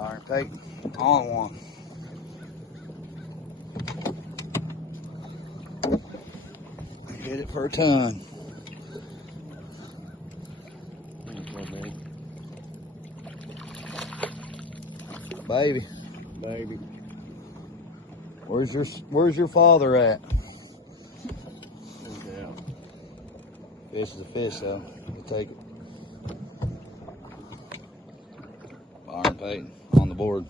Byron Payton on one. Hit it for a ton. Baby. Baby. Where's your father at? Yeah. Fish is a fish, though. We'll take it. Byron Payton on the board.